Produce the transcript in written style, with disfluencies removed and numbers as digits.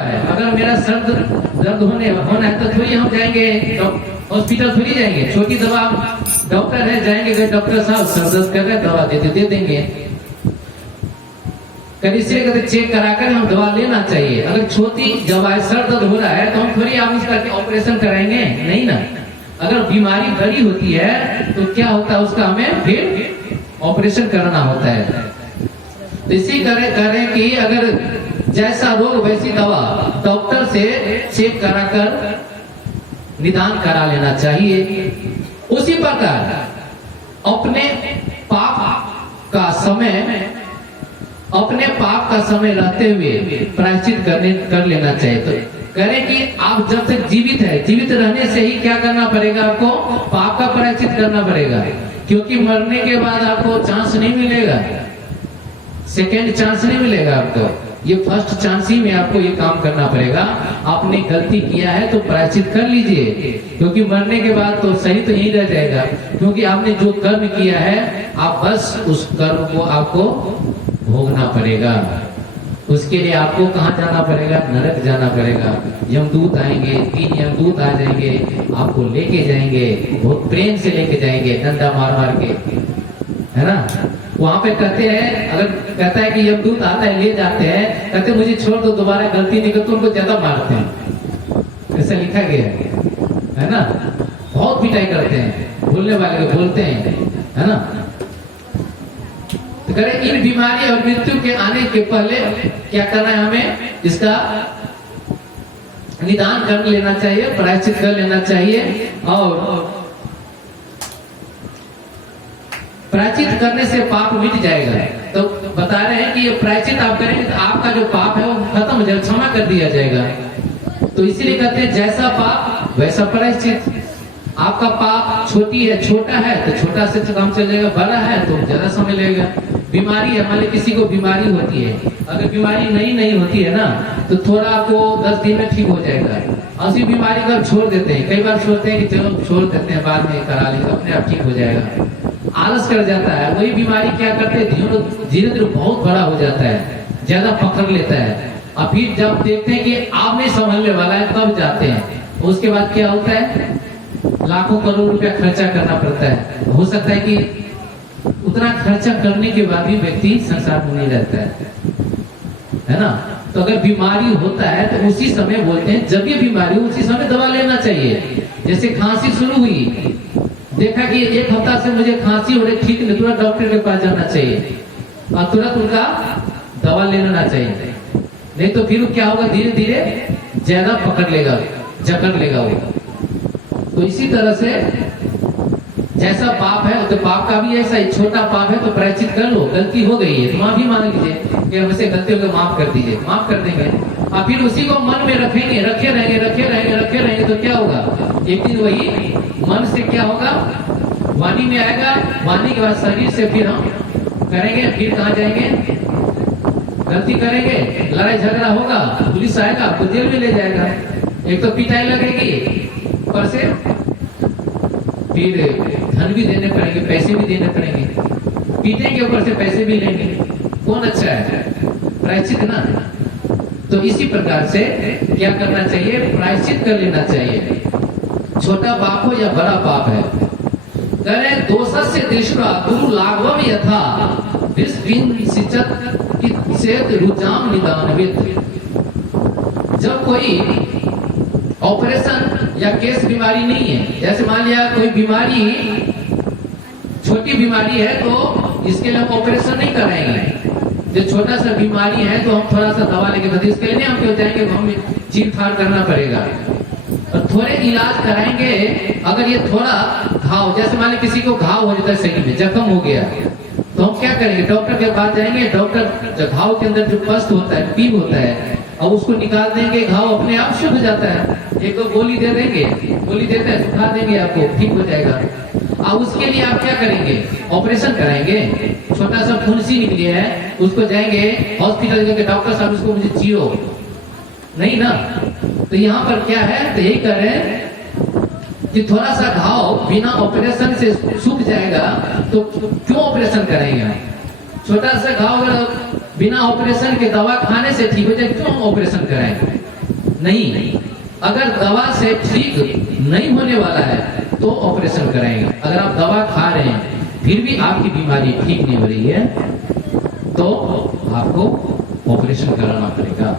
अगर मेरा सर दर्द होना है तो थोड़ी हम जाएंगे हॉस्पिटल, थोड़ी जाएंगे। छोटी दवा डॉक्टर है, जाएंगे डॉक्टर साहब सर दर्द कर रहे हैं, दवा दे देंगे। इसलिए कहते चेक कराकर हम दवा लेना चाहिए। अगर छोटी दवा सर दर्द हो रहा है तो हम थोड़ी आराम करके ऑपरेशन कराएंगे, नहीं ना। अगर बीमारी बड़ी होती है तो क्या होता है, उसका हमें फिर ऑपरेशन कराना होता है। तो इसी करें कि अगर जैसा रोग वैसी दवा डॉक्टर से चेक कराकर निदान करा लेना चाहिए। उसी प्रकार अपने पाप का समय रहते हुए प्रायश्चित कर लेना चाहिए। तो करें कि आप जब तक जीवित है, जीवित रहने से ही क्या करना पड़ेगा, आपको पाप का प्रायश्चित करना पड़ेगा। क्योंकि मरने के बाद आपको चांस नहीं मिलेगा, सेकेंड चांस नहीं मिलेगा आपको, ये फर्स्ट चांस ही में आपको ये काम करना पड़ेगा। आपने गलती किया है तो प्रायश्चित कर लीजिए, क्योंकि मरने के बाद तो सही तो नहीं रह जाएगा। क्योंकि आपने जो कर्म किया है, आप बस उस कर्म को आपको भोगना पड़ेगा। उसके लिए आपको कहाँ जाना पड़ेगा, नरक जाना पड़ेगा। यमदूत आएंगे, 3 यमदूत आ जाएंगे, आपको लेके जाएंगे, बहुत प्रेम से लेके जाएंगे, डंडा मार मार के, है ना। वहां पे कहते हैं, अगर कहता है कि यमदूत आता है, ले जाते हैं, कहते मुझे छोड़ दो, दोबारा गलती नहीं करते, उनको ज्यादा मारते हैं, ऐसा लिखा गया है ना। बहुत पिटाई करते हैं, बोलने वाले को बोलते हैं, है ना। तो करें इन बीमारी और मृत्यु के आने के पहले क्या करना है, हमें इसका निदान कर लेना चाहिए, प्रायश्चित कर लेना चाहिए। और प्रायश्चित करने से पाप मिट जाएगा। तो बता रहे हैं कि ये प्रायश्चित आप करेंगे तो आपका जो पाप है वो खत्म हो जाएगा, क्षमा कर दिया जाएगा। तो इसीलिए कहते हैं जैसा पाप वैसा प्रायश्चित। आपका पाप छोटा है तो छोटा से काम चलेगा, बड़ा है तो ज्यादा समय लगेगा। बीमारी है, मान लीजिए किसी को बीमारी होती है, अगर बीमारी नहीं होती है ना तो थोड़ा आपको 10 दिन में ठीक हो जाएगा। ऐसी बीमारी को छोड़ देते हैं, कई बार सोचते हैं कि चलो छोड़ देते हैं, बाद में करा लेंगे, अपने आप ठीक हो जाएगा, आलस कर जाता है। वही बीमारी क्या करते हैं, धीरे धीरे बहुत बड़ा हो जाता है, ज्यादा पकड़ लेता है। और फिर जब देखते हैं कि आप नहीं संभलने वाला है, तब जाते हैं। उसके बाद क्या होता है, लाखों करोड़ रुपया खर्चा करना पड़ता है। हो सकता है कि उतना खर्चा करने के बाद भी व्यक्ति संसार में नहीं रहता है ना। तो अगर बीमारी होता है तो उसी समय बोलते हैं, जब ये बीमारी हो उसी समय दवा लेना चाहिए। जैसे खांसी शुरू हुई, देखा कि 1 हफ्ता से मुझे खांसी हो रही, ठीक नहीं, तुरंत डॉक्टर के पास जाना चाहिए और तुरंत उनका दवा लेना चाहिए। नहीं तो फिर क्या होगा, धीरे धीरे ज्यादा पकड़ लेगा, जकड़ लेगा वो। तो इसी तरह से जैसा पाप है तो पाप का भी ऐसा ही, छोटा पाप है तो प्रायश्चित कर लो। गलती हो गई है तो माफी मांग लीजिए कि हमसे गलती हो गई, माफ कर दीजिए, माफ कर देंगे। और फिर उसी को मन में रखेंगे, रखे रहेंगे तो क्या होगा, एक दिन वही मन से क्या होगा, वाणी में आएगा, वाणी के बाद शरीर से फिर हम करेंगे। फिर कहाँ जाएंगे, गलती करेंगे, लड़ाई झगड़ा होगा, पुलिस आएगा, आपको जेल में ले जाएगा। एक तो पिटाई लगेगी, ऊपर से फिर धन भी देने पड़ेंगे, पैसे भी देने पड़ेंगे, पीटेंगे, ऊपर से पैसे भी लेंगे। कौन अच्छा है, प्रायश्चित ना। तो इसी प्रकार से क्या करना चाहिए, प्रायश्चित कर लेना चाहिए। छोटा पाप हो या बड़ा पाप है, करें दोषस्य दृष्ट्वा गुरु लाघवम यथा रुचाम निदानवित। जब कोई ऑपरेशन या केस बीमारी नहीं है, जैसे मान लिया कोई बीमारी छोटी बीमारी है तो इसके लिए हम ऑपरेशन नहीं कराएंगे। जो छोटा सा बीमारी है तो हम थोड़ा सा दवा लेके बता, इसके लिए नहीं हम क्यों जाएंगे, हम चीर फाड़ करना पड़ेगा और थोड़े इलाज कराएंगे। अगर ये थोड़ा घाव, जैसे मान लीजिए किसी को घाव हो जाता है, शरीर में जख्म हो गया, तो हम क्या करेंगे, डॉक्टर के पास जाएंगे। डॉक्टर घाव के अंदर जो पस्त होता है, पीप होता है, और उसको निकाल देंगे, घाव अपने आप शुद्ध हो जाता है। एक दो गोली दे देंगे, गोली देते हैं, सुखा देंगे, आपको ठीक हो जाएगा। अब उसके लिए आप क्या करेंगे, ऑपरेशन कराएंगे। छोटा सा फुंसी निकली है, उसको जाएंगे हॉस्पिटल जाके, डॉक्टर साहब उसको मुझे चीरो, नहीं ना। तो यहाँ पर क्या है, तो यही कर रहे हैं कि थोड़ा सा घाव बिना ऑपरेशन से सूख जाएगा, तो क्यों ऑपरेशन करेंगे। छोटा सा घाव अगर बिना ऑपरेशन के दवा खाने से ठीक हो जाए, क्यों ऑपरेशन कराएंगे। नहीं, अगर दवा से ठीक नहीं होने वाला है तो ऑपरेशन कराएंगे। अगर आप दवा खा रहे हैं फिर भी आपकी बीमारी ठीक नहीं हो रही है तो आपको ऑपरेशन कराना पड़ेगा।